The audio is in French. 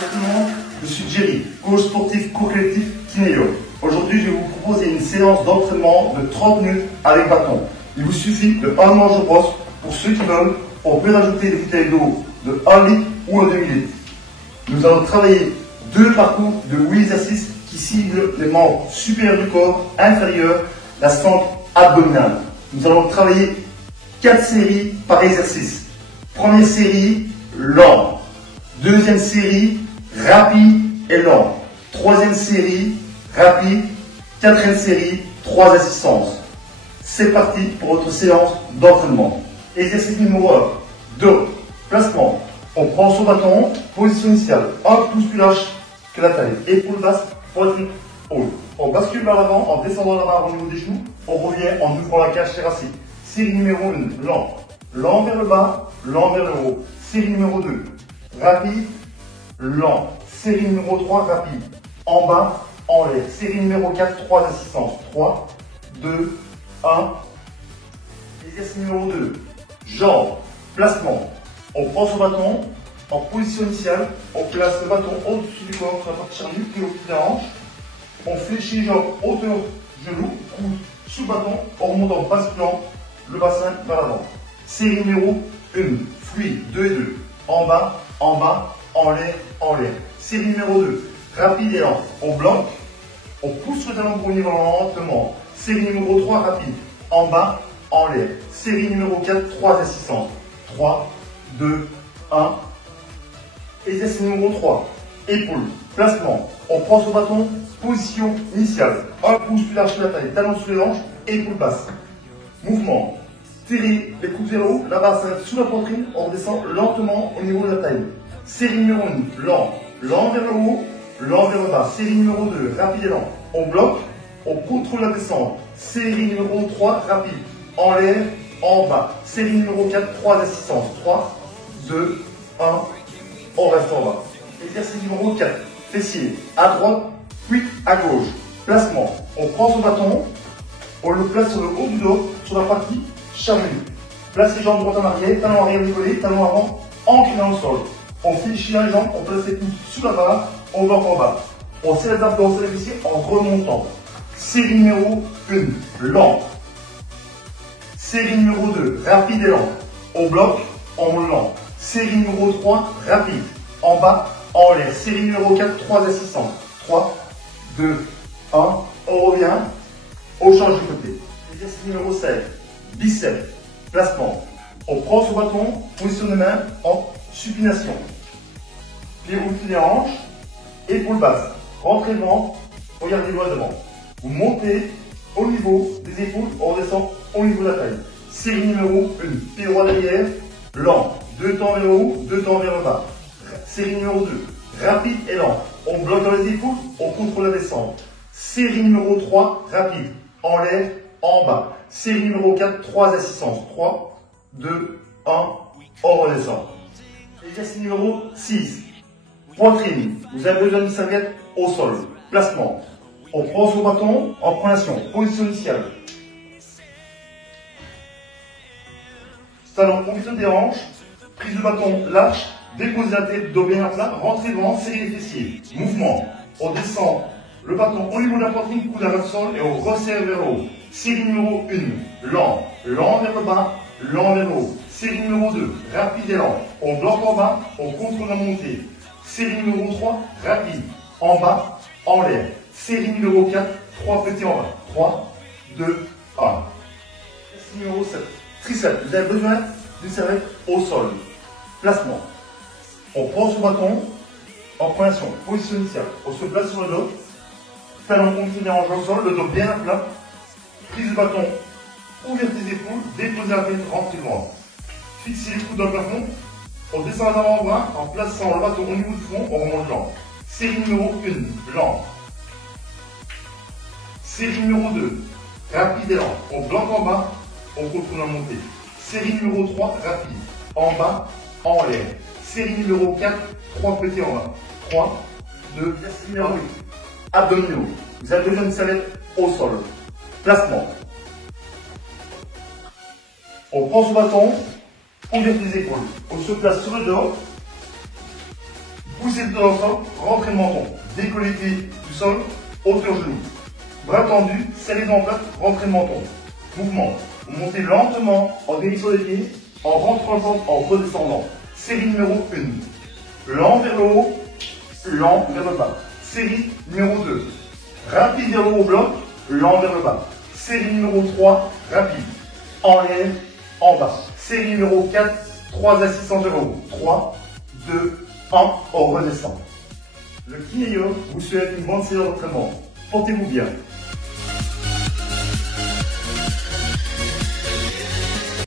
Salut tout le monde, je suis Jerry, coach sportif co-collectif Kinéo. Aujourd'hui, je vais vous proposer une séance d'entraînement de 30 minutes avec bâton. Il vous suffit de 1 manche de brosse. Pour ceux qui veulent, on peut rajouter des bouteilles d'eau de 1 litre ou 1 demi-litre. Nous allons travailler 2 parcours de 8 exercices qui ciblent les membres supérieurs du corps, inférieurs, la fente abdominale. Nous allons travailler 4 séries par exercice. Première série, lent. Deuxième série, rapide et lent. Troisième série, rapide. Quatrième série, 3 assistances. C'est parti pour votre séance d'entraînement. Exercice numéro 1, dos, placement. On prend son bâton, position initiale, un pouce plus lâche que la taille. Épaule basse, poitrine haute. On bascule vers l'avant en descendant la barre au niveau des genoux. On revient en ouvrant la cage thoracique. Série numéro 1, lent. Lent vers le bas, lent vers le haut. Série numéro 2, rapide, lent. Série numéro 3, rapide. En bas, en l'air. Série numéro 4, 3 assistances. 3, 2, 1. Exercice numéro 2, jambes, placement. On prend son bâton en position initiale. On place le bâton au-dessus du corps sur la partie charnue, puis au pied de la hanche. On fléchit les jambes hauteur genou, coude sous le bâton, en remontant basculant le bassin vers l'avant. Série numéro 1, fluide, 2 et 2. En bas, en l'air, en l'air. Série numéro 2, rapide et lent. On bloque, on pousse le talon pour venir lentement. Série numéro 3, rapide. En bas, en l'air. Série numéro 4, 3 assistances. 3, 2, 1. Exercice numéro 3, épaule, placement. On prend son bâton, position initiale. Un pouce plus large que la taille, talon sous les hanches, épaule basse. Mouvement. Tirez les coudes vers le haut, la barre s'arrête sous la poitrine, on redescend lentement au niveau de la taille. Série numéro 1, lent. Lent vers le haut, lent vers le bas. Série numéro 2, rapide et lent. On bloque, on contrôle la descente. Série numéro 3, rapide. En l'air, en bas. Série numéro 4, 3 assistances. 3, 2, 1. On reste en bas. Exercice numéro 4, fessier. À droite, puis à gauche. Placement. On prend son bâton, on le place sur le haut du dos, sur la partie charnue. Place les jambes droite en arrière, talon arrière décollé, talon avant, ancré dans le sol. On fléchit les jambes, on place les pouces sous la barre, on bloque en bas. On serre les abdos, on serre les fessiers en remontant. Série numéro 1, lent. Série numéro 2, rapide et lent. On bloque, on lent. Série numéro 3, rapide. En bas, en l'air. Série numéro 4, 3 assistances. 3, 2, 1. On revient. On change de côté. Exercice numéro 7, biceps. Placement. On prend son bâton, position des mains en supination. Pied roulé les hanches, épaules basses. Rentrez le ventre, regardez le doigt devant. Vous montez au niveau des épaules, on redescend au niveau de la taille. Série numéro 1, pied droit derrière, lent. 2 temps vers le haut, 2 temps vers le bas. Série numéro 2, rapide et lent. On bloque dans les épaules, on contrôle la descente. Série numéro 3, rapide. En l'air, en bas. Série numéro 4, 3 assistances. 3, 2, 1, on redescend. Exercice numéro 6, poitrine. Vous avez besoin d'une serviette au sol. Placement. On prend son bâton en pronation. Position initiale. Talon, position des hanches. Prise de bâton large. Déposez la tête, dos bien à plat. Rentrez devant, serrez les fessiers. Mouvement. On descend le bâton au niveau de la poitrine, coude à le sol et on resserre vers le haut. Série numéro 1, lent. Lent vers le bas, lent vers le haut. Série numéro 2, rapide et lent. On bloque en bas, on contrôle la montée. Série numéro 3, rapide. En bas, en l'air. Série numéro 4, 3 petits en bas. 3, 2, 1. Série numéro 7, triceps. Vous avez besoin d'une serviette au sol. Placement. On prend son bâton en pronation. Position initiale. On se place sur le dos. Talon continu en hanche au sol, le dos bien à plat. Prise de bâton, ouverture des épaules, déposez la tête, rentrez le ventre. Fixez les coudes dans le plafond. On descend les avant-bras en plaçant le bâton au niveau du front, on remonte lent. Série numéro 1, lent. Série numéro 2, rapide et lent. On bloque en bas, on contrôle la montée. Série numéro 3, rapide. En bas, en l'air. Série numéro 4, 3 petits en bas. 3, 2, exercice numéro 8. Abdominaux. Vous avez besoin d'une serviette au sol. Placement. On prend son bâton, on ouvre les épaules. On se place sur le dos. Poussez le dos au sol, rentrez le menton. Décollez du sol, hauteur genou. Bras tendus, serrez les omoplates, rentrez le menton. Mouvement. Vous montez lentement en dévissant les pieds, en rentrant le ventre, en redescendant. Série numéro 1. Lent vers le haut, lent vers le bas. Série numéro 2. Rapide vers le haut bloc, lent vers le bas. Série numéro 3, rapide. En l'air, en bas. Série numéro 4, 3 assistants vers le haut. 3, 2, 1, on redescend. Le kinéo vous souhaite une bonne séance d'entraînement. Portez-vous bien.